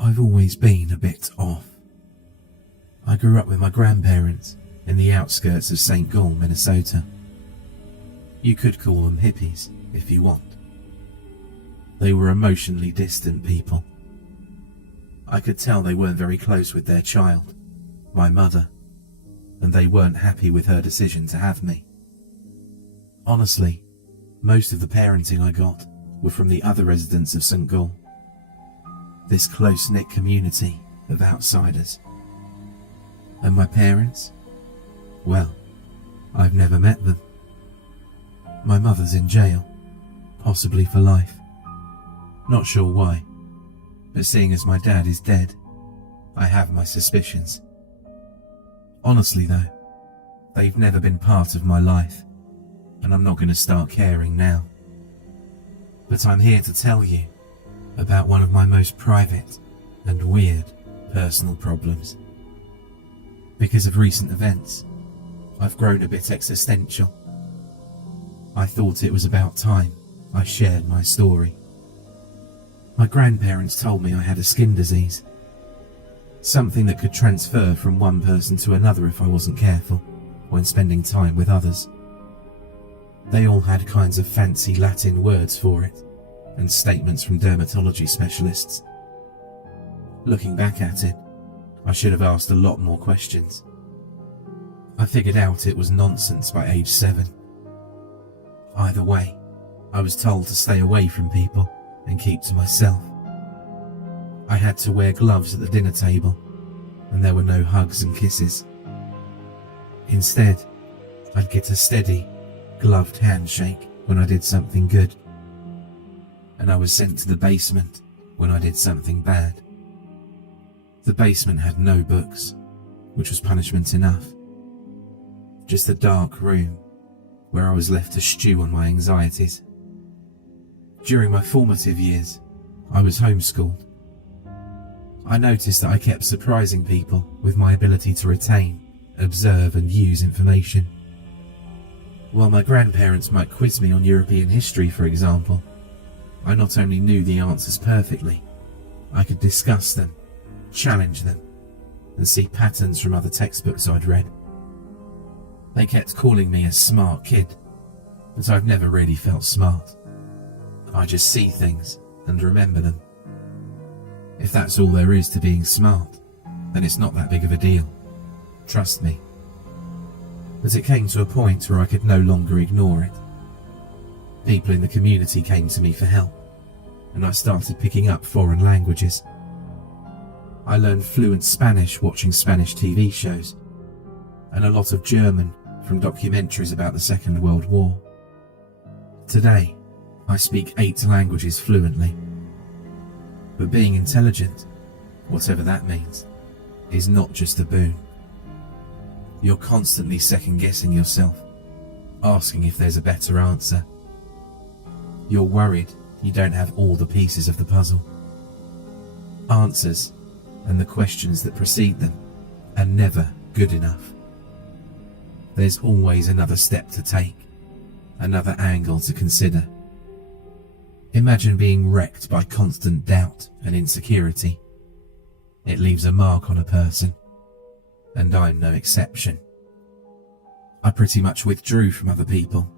I've always been a bit off. I grew up with my grandparents in the outskirts of St. Gall, Minnesota. You could call them hippies if you want. They were emotionally distant people. I could tell they weren't very close with their child, my mother, and they weren't happy with her decision to have me. Honestly, most of the parenting I got were from the other residents of St. Gall. This close-knit community of outsiders. And my parents? Well, I've never met them. My mother's in jail, possibly for life. Not sure why, but seeing as my dad is dead, I have my suspicions. Honestly though, they've never been part of my life, and I'm not going to start caring now. But I'm here to tell you about one of my most private and weird personal problems. Because of recent events, I've grown a bit existential. I thought it was about time I shared my story. My grandparents told me I had a skin disease, something that could transfer from one person to another if I wasn't careful when spending time with others. They all had kinds of fancy Latin words for it, and statements from dermatology specialists. Looking back at it, I should have asked a lot more questions. I figured out it was nonsense by age 7. Either way, I was told to stay away from people and keep to myself. I had to wear gloves at the dinner table, and there were no hugs and kisses. Instead, I'd get a steady, gloved handshake when I did something good, and I was sent to the basement when I did something bad. The basement had no books, which was punishment enough. Just a dark room where I was left to stew on my anxieties. During my formative years, I was homeschooled. I noticed that I kept surprising people with my ability to retain, observe and use information. While my grandparents might quiz me on European history, for example, I not only knew the answers perfectly, I could discuss them, challenge them, and see patterns from other textbooks I'd read. They kept calling me a smart kid, but I've never really felt smart. I just see things and remember them. If that's all there is to being smart, then it's not that big of a deal. Trust me. But it came to a point where I could no longer ignore it. People in the community came to me for help, and I started picking up foreign languages. I learned fluent Spanish watching Spanish TV shows, and a lot of German from documentaries about the Second World War. Today, I speak 8 languages fluently. But being intelligent, whatever that means, is not just a boon. You're constantly second-guessing yourself, asking if there's a better answer. You're worried you don't have all the pieces of the puzzle. Answers, and the questions that precede them, are never good enough. There's always another step to take, another angle to consider. Imagine being wrecked by constant doubt and insecurity. It leaves a mark on a person, and I'm no exception. I pretty much withdrew from other people.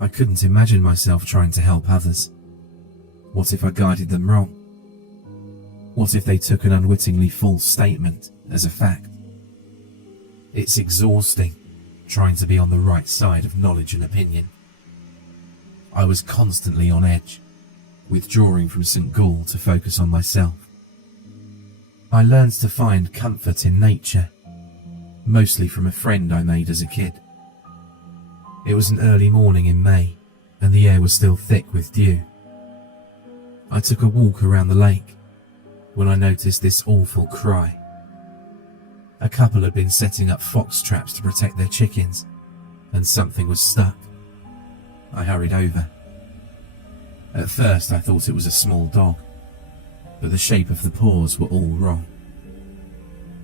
I couldn't imagine myself trying to help others. What if I guided them wrong? What if they took an unwittingly false statement as a fact? It's exhausting trying to be on the right side of knowledge and opinion. I was constantly on edge, withdrawing from St. Gall to focus on myself. I learned to find comfort in nature, mostly from a friend I made as a kid. It was an early morning in May, and the air was still thick with dew. I took a walk around the lake when I noticed this awful cry. A couple had been setting up fox traps to protect their chickens, and something was stuck. I hurried over. At first I thought it was a small dog, but the shape of the paws were all wrong.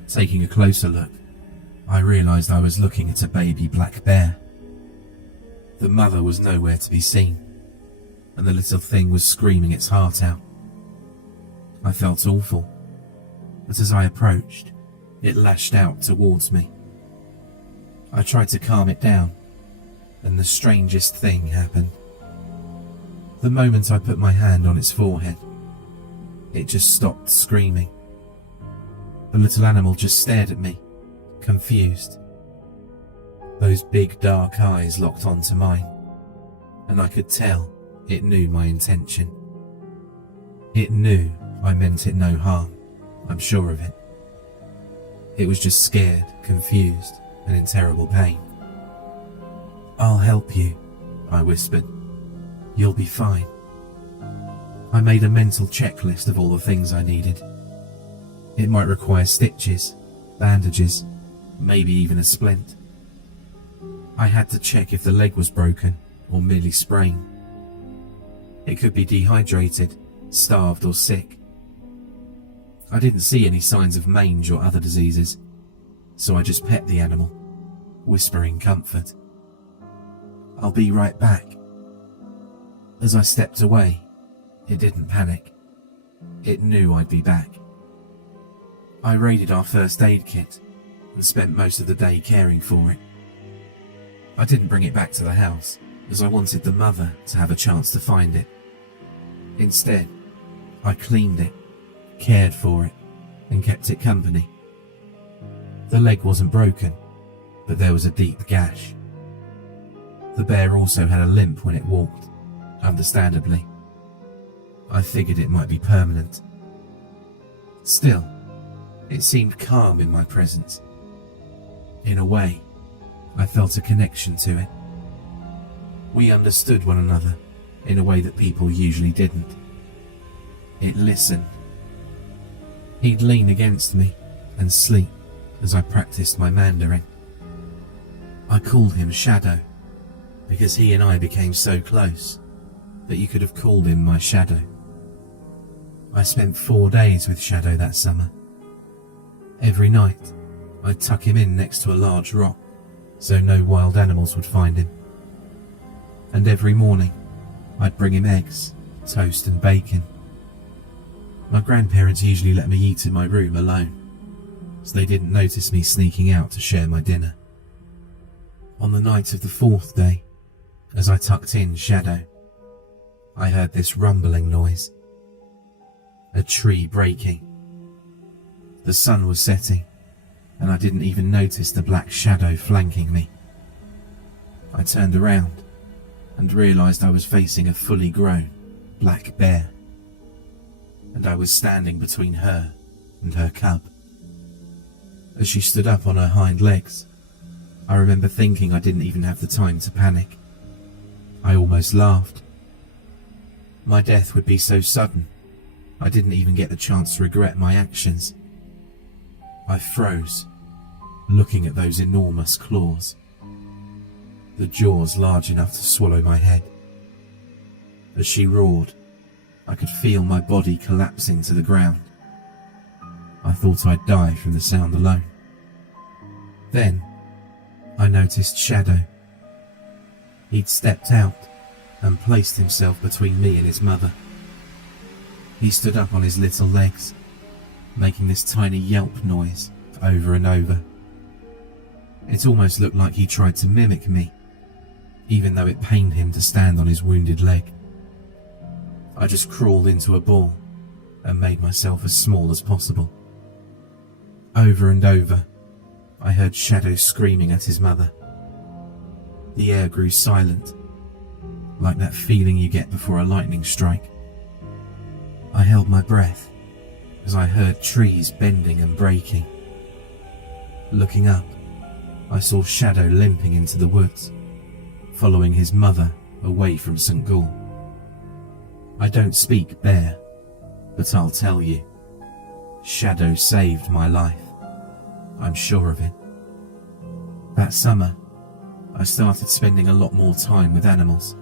Taking a closer look, I realised I was looking at a baby black bear. The mother was nowhere to be seen, and the little thing was screaming its heart out. I felt awful, but as I approached, it lashed out towards me. I tried to calm it down, and the strangest thing happened. The moment I put my hand on its forehead, it just stopped screaming. The little animal just stared at me, confused. Those big dark eyes locked onto mine, and I could tell it knew my intention. It knew I meant it no harm, I'm sure of it. It was just scared, confused, and in terrible pain. "I'll help you," I whispered. "You'll be fine." I made a mental checklist of all the things I needed. It might require stitches, bandages, maybe even a splint. I had to check if the leg was broken or merely sprained. It could be dehydrated, starved or sick. I didn't see any signs of mange or other diseases, so I just pet the animal, whispering comfort. "I'll be right back." As I stepped away, it didn't panic. It knew I'd be back. I raided our first aid kit and spent most of the day caring for it. I didn't bring it back to the house, as I wanted the mother to have a chance to find it. Instead, I cleaned it, cared for it, and kept it company. The leg wasn't broken, but there was a deep gash. The bear also had a limp when it walked, understandably. I figured it might be permanent. Still, it seemed calm in my presence. In a way, I felt a connection to it. We understood one another in a way that people usually didn't. It listened. He'd lean against me and sleep as I practiced my Mandarin. I called him Shadow because he and I became so close that you could have called him my shadow. I spent 4 days with Shadow that summer. Every night, I'd tuck him in next to a large rock so no wild animals would find him. And every morning, I'd bring him eggs, toast and bacon. My grandparents usually let me eat in my room alone, so they didn't notice me sneaking out to share my dinner. On the night of the 4th day, as I tucked in Shadow, I heard this rumbling noise. A tree breaking. The sun was setting, and I didn't even notice the black shadow flanking me. I turned around and realized I was facing a fully grown black bear, and I was standing between her and her cub. As she stood up on her hind legs, I remember thinking I didn't even have the time to panic. I almost laughed. My death would be so sudden, I didn't even get the chance to regret my actions. I froze, looking at those enormous claws, the jaws large enough to swallow my head. As she roared, I could feel my body collapsing to the ground. I thought I'd die from the sound alone. Then, I noticed Shadow. He'd stepped out and placed himself between me and his mother. He stood up on his little legs, making this tiny yelp noise over and over. It almost looked like he tried to mimic me, even though it pained him to stand on his wounded leg. I just crawled into a ball and made myself as small as possible. Over and over, I heard Shadow screaming at his mother. The air grew silent, like that feeling you get before a lightning strike. I held my breath as I heard trees bending and breaking. Looking up, I saw Shadow limping into the woods, following his mother away from St. Gall. I don't speak bear, but I'll tell you, Shadow saved my life. I'm sure of it. That summer, I started spending a lot more time with animals.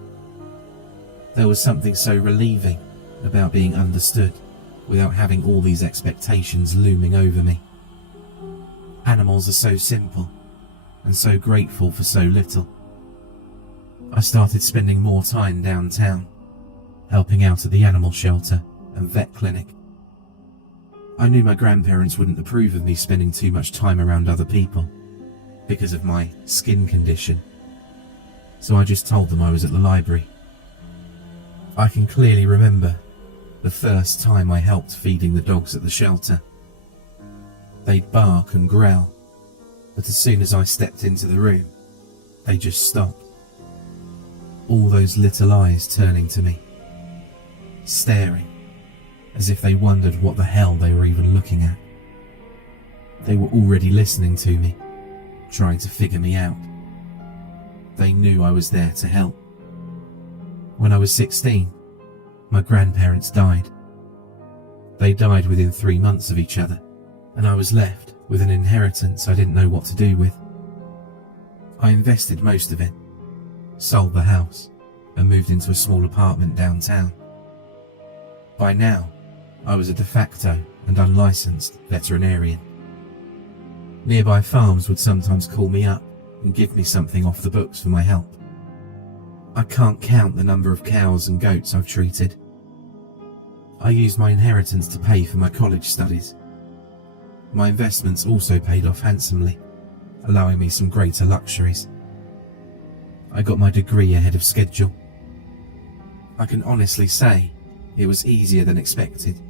There was something so relieving about being understood without having all these expectations looming over me. Animals are so simple and so grateful for so little. I started spending more time downtown, helping out at the animal shelter and vet clinic. I knew my grandparents wouldn't approve of me spending too much time around other people because of my skin condition, so I just told them I was at the library. I can clearly remember the first time I helped feeding the dogs at the shelter. They'd bark and growl, but as soon as I stepped into the room, they just stopped. All those little eyes turning to me, staring, as if they wondered what the hell they were even looking at. They were already listening to me, trying to figure me out. They knew I was there to help. When I was 16, my grandparents died. They died within 3 months of each other, and I was left with an inheritance I didn't know what to do with. I invested most of it, sold the house, and moved into a small apartment downtown. By now, I was a de facto and unlicensed veterinarian. Nearby farms would sometimes call me up and give me something off the books for my help. I can't count the number of cows and goats I've treated. I used my inheritance to pay for my college studies. My investments also paid off handsomely, allowing me some greater luxuries. I got my degree ahead of schedule. I can honestly say it was easier than expected,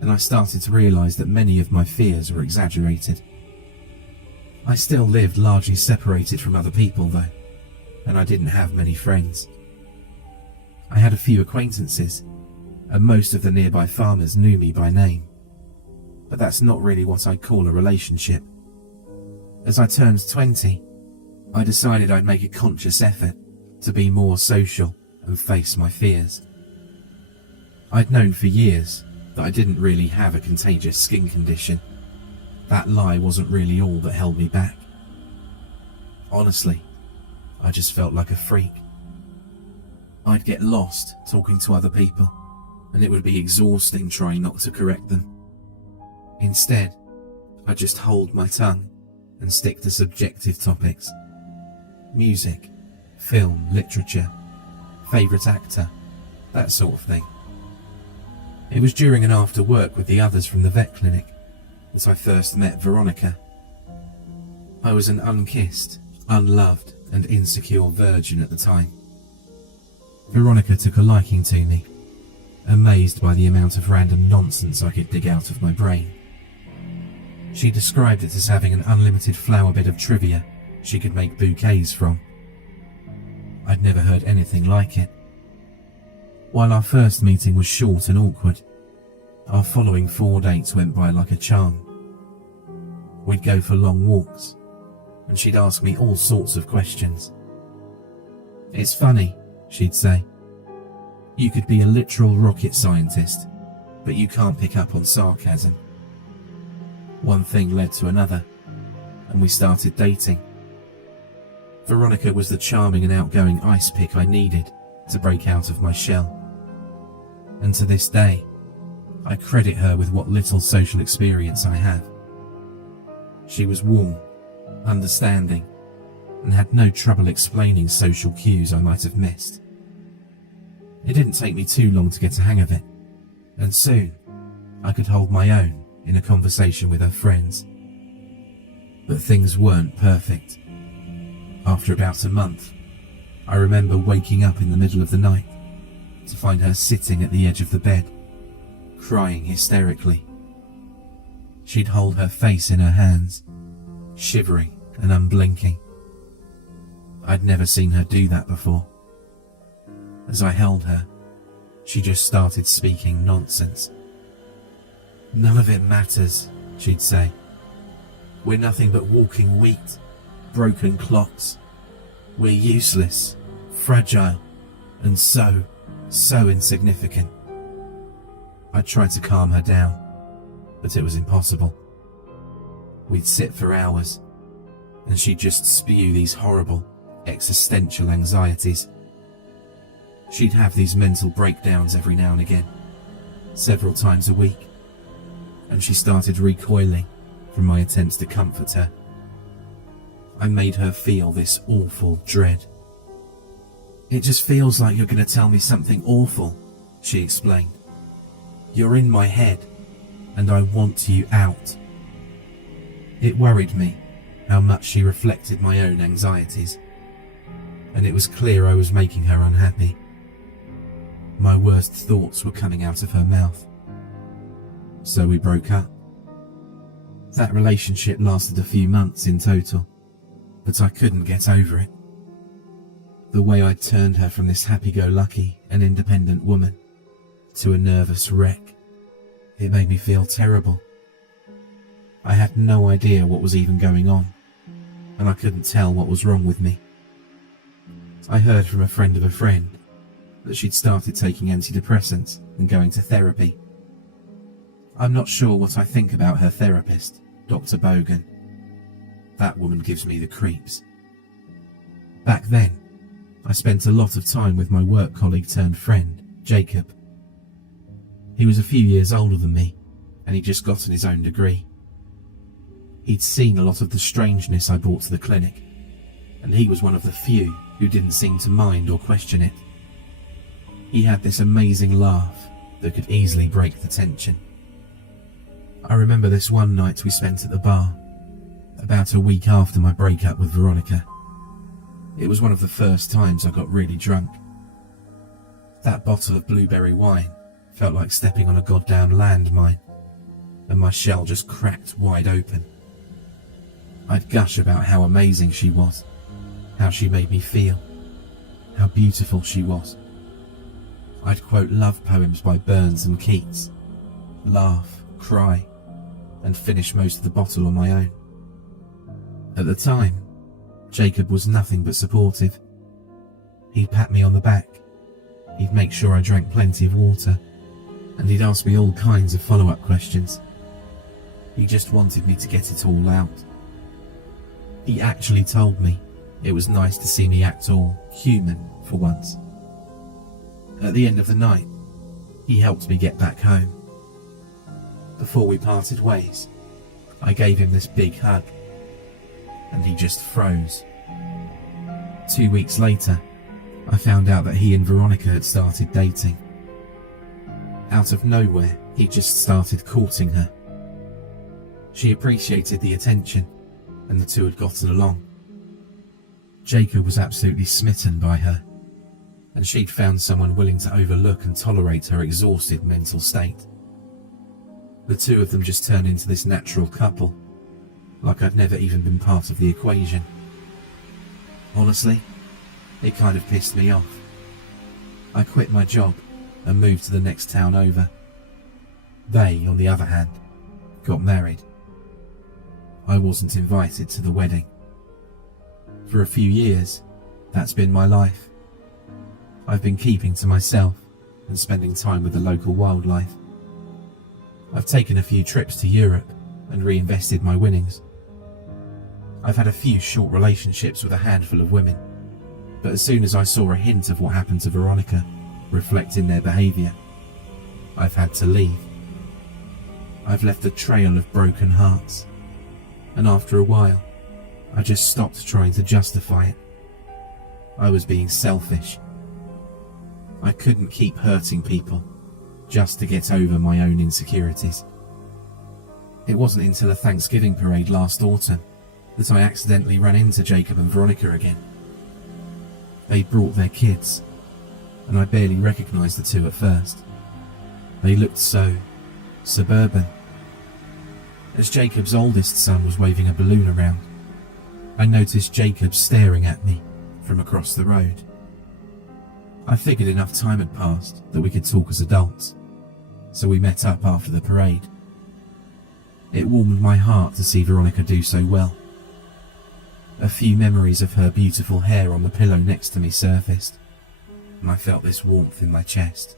and I started to realise that many of my fears were exaggerated. I still lived largely separated from other people though, and I didn't have many friends. I had a few acquaintances, and most of the nearby farmers knew me by name, but that's not really what I'd call a relationship. As I turned 20, I decided I'd make a conscious effort to be more social and face my fears. I'd known for years that I didn't really have a contagious skin condition. That lie wasn't really all that held me back. Honestly, I just felt like a freak. I'd get lost talking to other people, and it would be exhausting trying not to correct them. Instead, I'd just hold my tongue and stick to subjective topics. Music, film, literature, favourite actor, that sort of thing. It was during and after work with the others from the vet clinic that I first met Veronica. I was an unkissed, unloved and insecure virgin at the time. Veronica took a liking to me, amazed by the amount of random nonsense I could dig out of my brain. She described it as having an unlimited flower bed of trivia she could make bouquets from. I'd never heard anything like it. While our first meeting was short and awkward, our following 4 dates went by like a charm. We'd go for long walks, and she'd ask me all sorts of questions. "It's funny," she'd say. "You could be a literal rocket scientist, but you can't pick up on sarcasm." One thing led to another, and we started dating. Veronica was the charming and outgoing ice pick I needed to break out of my shell. And to this day, I credit her with what little social experience I have. She was warm, understanding, and had no trouble explaining social cues I might have missed. It didn't take me too long to get a hang of it, and soon I could hold my own in a conversation with her friends. But things weren't perfect. After about a month, I remember waking up in the middle of the night to find her sitting at the edge of the bed, crying hysterically. She'd hold her face in her hands, shivering and unblinking. I'd never seen her do that before. As I held her, she just started speaking nonsense. "None of it matters," she'd say. "We're nothing but walking wheat, broken clocks. We're useless, fragile, and so insignificant." I tried to calm her down, but it was impossible. We'd sit for hours, and she'd just spew these horrible, existential anxieties. She'd have these mental breakdowns every now and again, several times a week, and she started recoiling from my attempts to comfort her. I made her feel this awful dread. "It just feels like you're going to tell me something awful," she explained. "You're in my head, and I want you out. It worried me how much she reflected my own anxieties, and it was clear I was making her unhappy. My worst thoughts were coming out of her mouth. So we broke up. That relationship lasted a few months in total, but I couldn't get over it. The way I'd turned her from this happy-go-lucky and independent woman to a nervous wreck, it made me feel terrible. I had no idea what was even going on, and I couldn't tell what was wrong with me. I heard from a friend of a friend that she'd started taking antidepressants and going to therapy. I'm not sure what I think about her therapist, Dr. Bogan. That woman gives me the creeps. Back then, I spent a lot of time with my work colleague turned friend, Jacob. He was a few years older than me, and he'd just gotten his own degree. He'd seen a lot of the strangeness I brought to the clinic, and he was one of the few who didn't seem to mind or question it. He had this amazing laugh that could easily break the tension. I remember this one night we spent at the bar, about a week after my breakup with Veronica. It was one of the first times I got really drunk. That bottle of blueberry wine felt like stepping on a goddamn landmine, and my shell just cracked wide open. I'd gush about how amazing she was, how she made me feel, how beautiful she was. I'd quote love poems by Burns and Keats, laugh, cry, and finish most of the bottle on my own. At the time, Jacob was nothing but supportive. He'd pat me on the back, he'd make sure I drank plenty of water, and he'd ask me all kinds of follow-up questions. He just wanted me to get it all out. He actually told me it was nice to see me act all human for once. At the end of the night, he helped me get back home. Before we parted ways, I gave him this big hug, and he just froze. 2 weeks later, I found out that he and Veronica had started dating. Out of nowhere, he just started courting her. She appreciated the attention, and the two had gotten along. Jacob was absolutely smitten by her, and she'd found someone willing to overlook and tolerate her exhausted mental state. The two of them just turned into this natural couple, like I'd never even been part of the equation. Honestly, it kind of pissed me off. I quit my job and moved to the next town over. They, on the other hand, got married. I wasn't invited to the wedding. For a few years, that's been my life. I've been keeping to myself and spending time with the local wildlife. I've taken a few trips to Europe and reinvested my winnings. I've had a few short relationships with a handful of women, but as soon as I saw a hint of what happened to Veronica reflect in their behaviour, I've had to leave. I've left a trail of broken hearts, and after a while, I just stopped trying to justify it. I was being selfish. I couldn't keep hurting people just to get over my own insecurities. It wasn't until a Thanksgiving parade last autumn that I accidentally ran into Jacob and Veronica again. They brought their kids, and I barely recognised the two at first. They looked so suburban. As Jacob's oldest son was waving a balloon around, I noticed Jacob staring at me from across the road. I figured enough time had passed that we could talk as adults, so we met up after the parade. It warmed my heart to see Veronica do so well. A few memories of her beautiful hair on the pillow next to me surfaced, and I felt this warmth in my chest.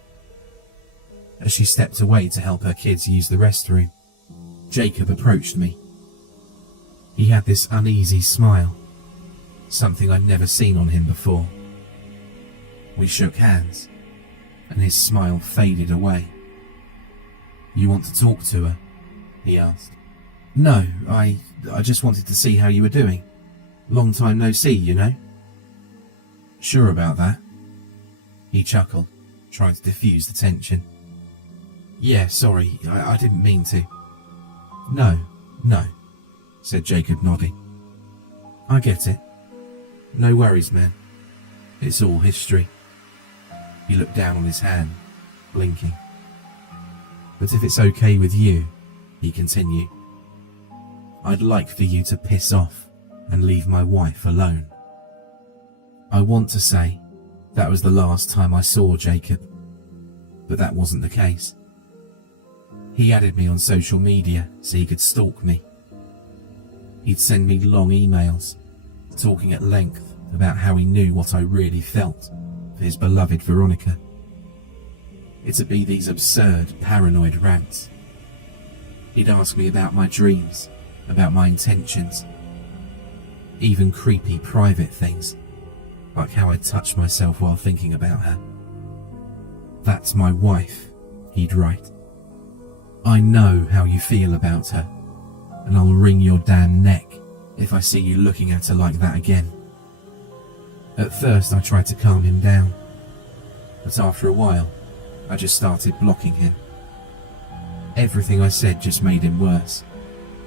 As she stepped away to help her kids use the restroom, Jacob approached me. He had this uneasy smile, something I'd never seen on him before. We shook hands, and his smile faded away. "You want to talk to her?" he asked. "No, I just wanted to see how you were doing. Long time no see, you know." "Sure about that?" He chuckled, trying to diffuse the tension. Yeah, sorry, I didn't mean to. No, said Jacob, nodding. I get it. No worries, man. It's all history. He looked down on his hand, blinking. But if it's okay with you, he continued, I'd like for you to piss off and leave my wife alone. I want to say that was the last time I saw Jacob, but that wasn't the case. He added me on social media so he could stalk me. He'd send me long emails, talking at length about how he knew what I really felt for his beloved Veronica. It'd be these absurd, paranoid rants. He'd ask me about my dreams, about my intentions, even creepy private things, like how I'd touch myself while thinking about her. That's my wife, he'd write. I know how you feel about her, and I'll wring your damn neck if I see you looking at her like that again. At first I tried to calm him down, but after a while I just started blocking him. Everything I said just made him worse,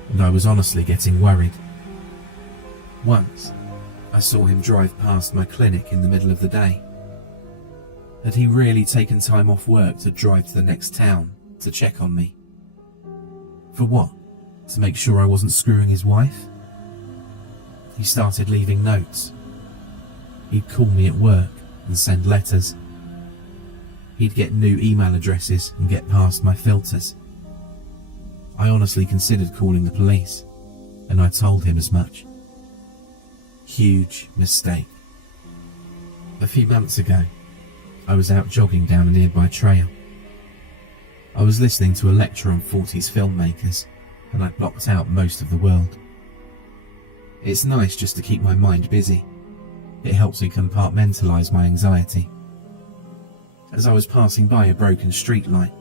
and I was honestly getting worried. Once, I saw him drive past my clinic in the middle of the day. Had he really taken time off work to drive to the next town to check on me? For what? To make sure I wasn't screwing his wife? He started leaving notes. He'd call me at work and send letters. He'd get new email addresses and get past my filters. I honestly considered calling the police, and I told him as much. Huge mistake. A few months ago, I was out jogging down a nearby trail. I was listening to a lecture on 40s filmmakers, and I'd blocked out most of the world. It's nice just to keep my mind busy. It helps me compartmentalise my anxiety. As I was passing by a broken streetlight,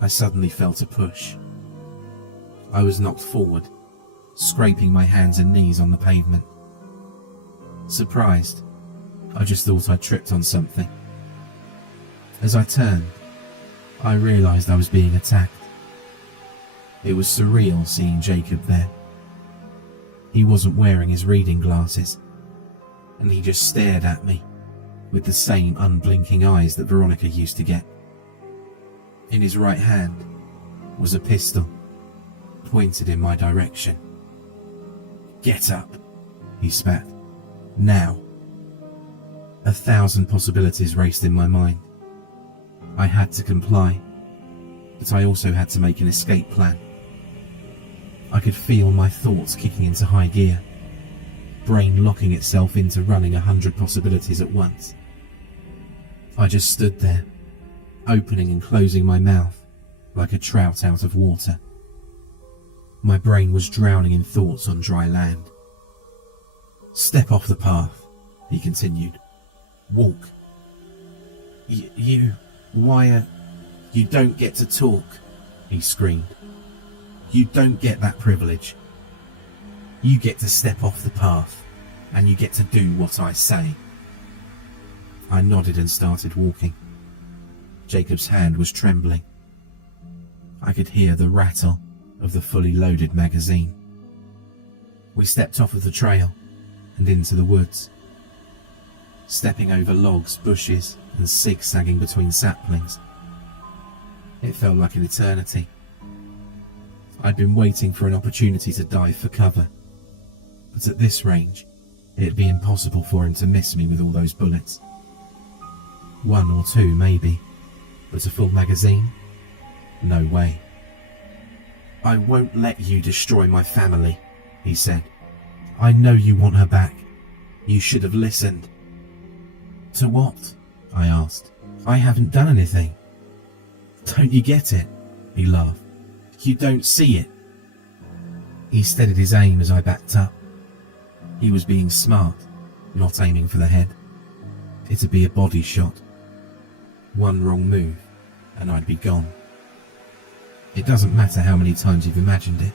I suddenly felt a push. I was knocked forward, scraping my hands and knees on the pavement. Surprised, I just thought I'd tripped on something. As I turned, I realised I was being attacked. It was surreal seeing Jacob there. He wasn't wearing his reading glasses, and he just stared at me with the same unblinking eyes that Veronica used to get. In his right hand was a pistol, pointed in my direction. Get up, he spat. Now. 1,000 possibilities raced in my mind. I had to comply, but I also had to make an escape plan. I could feel my thoughts kicking into high gear, brain locking itself into running 100 possibilities at once. I just stood there, opening and closing my mouth like a trout out of water. My brain was drowning in thoughts on dry land. Step off the path, he continued. Walk. You don't get to talk, he screamed. You don't get that privilege. You get to step off the path, and you get to do what I say. I nodded and started walking. Jacob's hand was trembling. I could hear the rattle of the fully loaded magazine. We stepped off of the trail and into the woods, stepping over logs, bushes, and zigzagging between saplings. It felt like an eternity. I'd been waiting for an opportunity to dive for cover, but at this range, it'd be impossible for him to miss me with all those bullets. 1 or 2 maybe, but a full magazine? No way. I won't let you destroy my family, he said. I know you want her back. You should have listened. To what? I asked. I haven't done anything. Don't you get it? He laughed. You don't see it. He steadied his aim as I backed up. He was being smart, not aiming for the head. It'd be a body shot. One wrong move, and I'd be gone. It doesn't matter how many times you've imagined it.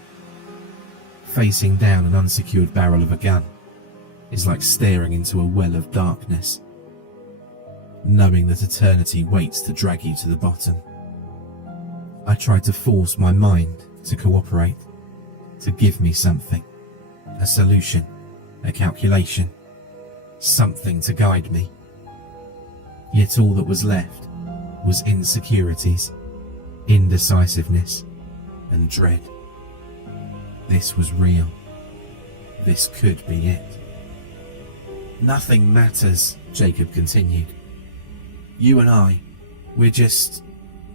Facing down an unsecured barrel of a gun is like staring into a well of darkness, knowing that eternity waits to drag you to the bottom. I tried to force my mind to cooperate, to give me something, a solution, a calculation, something to guide me. Yet all that was left was insecurities, indecisiveness, and dread. This was real. This could be it. Nothing matters, Jacob continued. You and I, we're just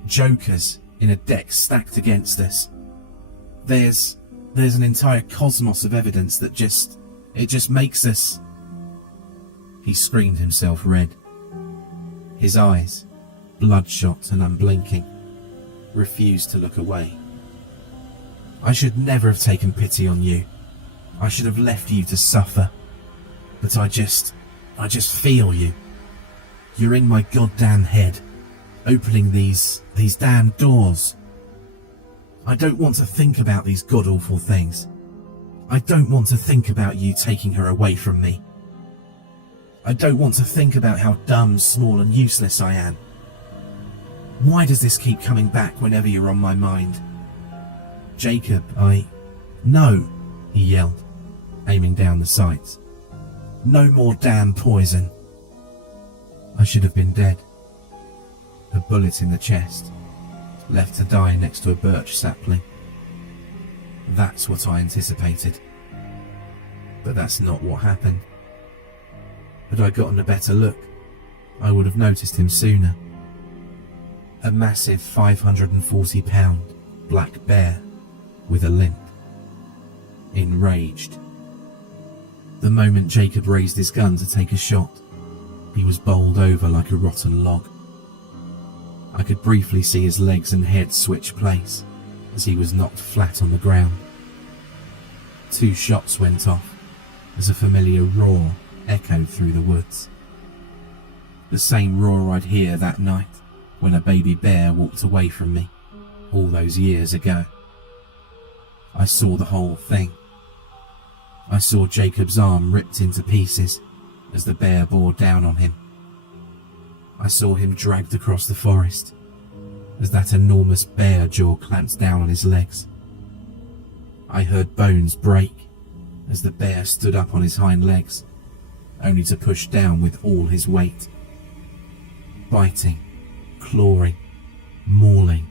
jokers in a deck stacked against us. There's an entire cosmos of evidence that just makes us... He screamed himself red. His eyes, bloodshot and unblinking, refused to look away. I should never have taken pity on you. I should have left you to suffer. But I just feel you. You're in my goddamn head, opening these damn doors. I don't want to think about these god-awful things. I don't want to think about you taking her away from me. I don't want to think about how dumb, small and useless I am. Why does this keep coming back whenever you're on my mind? Jacob, No, he yelled, aiming down the sights. No more damn poison. I should have been dead. A bullet in the chest, left to die next to a birch sapling. That's what I anticipated. But that's not what happened. Had I gotten a better look, I would have noticed him sooner. A massive 540-pound black bear with a limp. Enraged. The moment Jacob raised his gun to take a shot, he was bowled over like a rotten log. I could briefly see his legs and head switch place as he was knocked flat on the ground. 2 shots went off as a familiar roar echoed through the woods. The same roar I'd hear that night when a baby bear walked away from me all those years ago. I saw the whole thing. I saw Jacob's arm ripped into pieces as the bear bore down on him. I saw him dragged across the forest as that enormous bear jaw clamped down on his legs. I heard bones break as the bear stood up on his hind legs, only to push down with all his weight. Biting, clawing, mauling,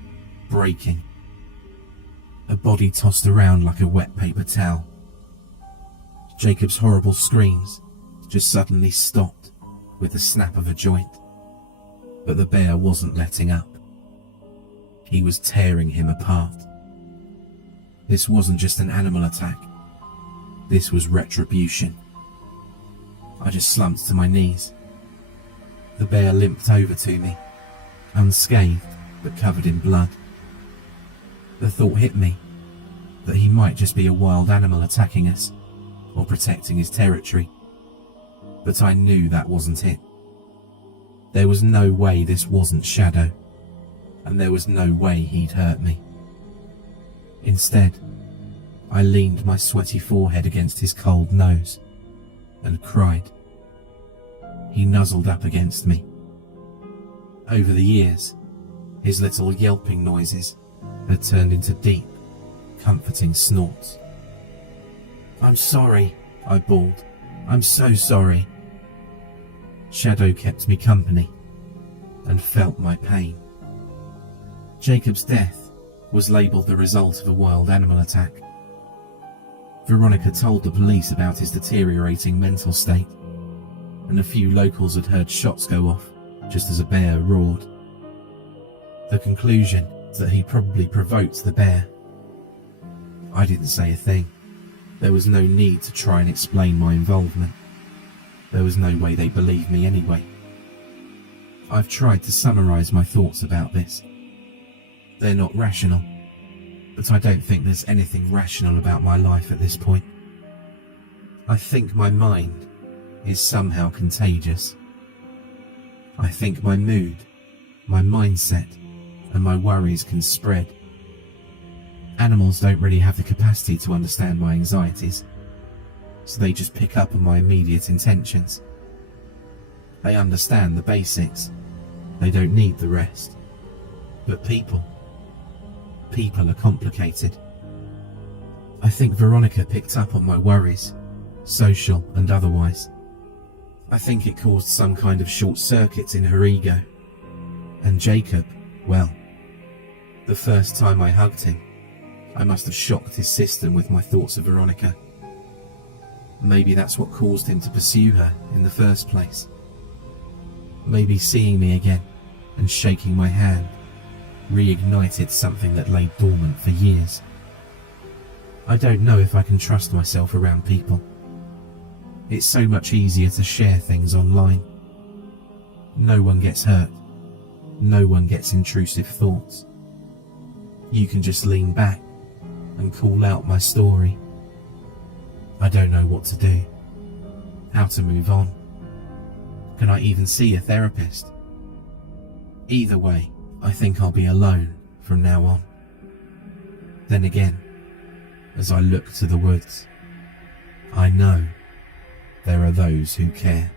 breaking. A body tossed around like a wet paper towel. Jacob's horrible screams just suddenly stopped with the snap of a joint. But the bear wasn't letting up. He was tearing him apart. This wasn't just an animal attack. This was retribution. I just slumped to my knees. The bear limped over to me, unscathed but covered in blood. The thought hit me that he might just be a wild animal attacking us or protecting his territory. But I knew that wasn't it. There was no way this wasn't Shadow, and there was no way he'd hurt me. Instead, I leaned my sweaty forehead against his cold nose and cried. He nuzzled up against me. Over the years, his little yelping noises had turned into deep, comforting snorts. "I'm sorry," I bawled. "I'm so sorry." Shadow kept me company and felt my pain. Jacob's death was labelled the result of a wild animal attack. Veronica told the police about his deteriorating mental state, and a few locals had heard shots go off just as a bear roared. The conclusion that he probably provoked the bear. I didn't say a thing. There was no need to try and explain my involvement. There was no way they'd believe me anyway. I've tried to summarise my thoughts about this. They're not rational, but I don't think there's anything rational about my life at this point. I think my mind is somehow contagious. I think my mood, my mindset, and my worries can spread. Animals don't really have the capacity to understand my anxieties, so they just pick up on my immediate intentions. They understand the basics. They don't need the rest. But people, People are complicated. I think Veronica picked up on my worries, social and otherwise. I think it caused some kind of short circuit in her ego. And Jacob, well, the first time I hugged him, I must have shocked his system with my thoughts of Veronica. Maybe that's what caused him to pursue her in the first place. Maybe seeing me again and shaking my hand reignited something that lay dormant for years. I don't know if I can trust myself around people. It's so much easier to share things online. No one gets hurt. No one gets intrusive thoughts. You can just lean back and call out my story. I don't know what to do, how to move on. Can I even see a therapist? Either way, I think I'll be alone from now on. Then again, as I look to the woods, I know there are those who care.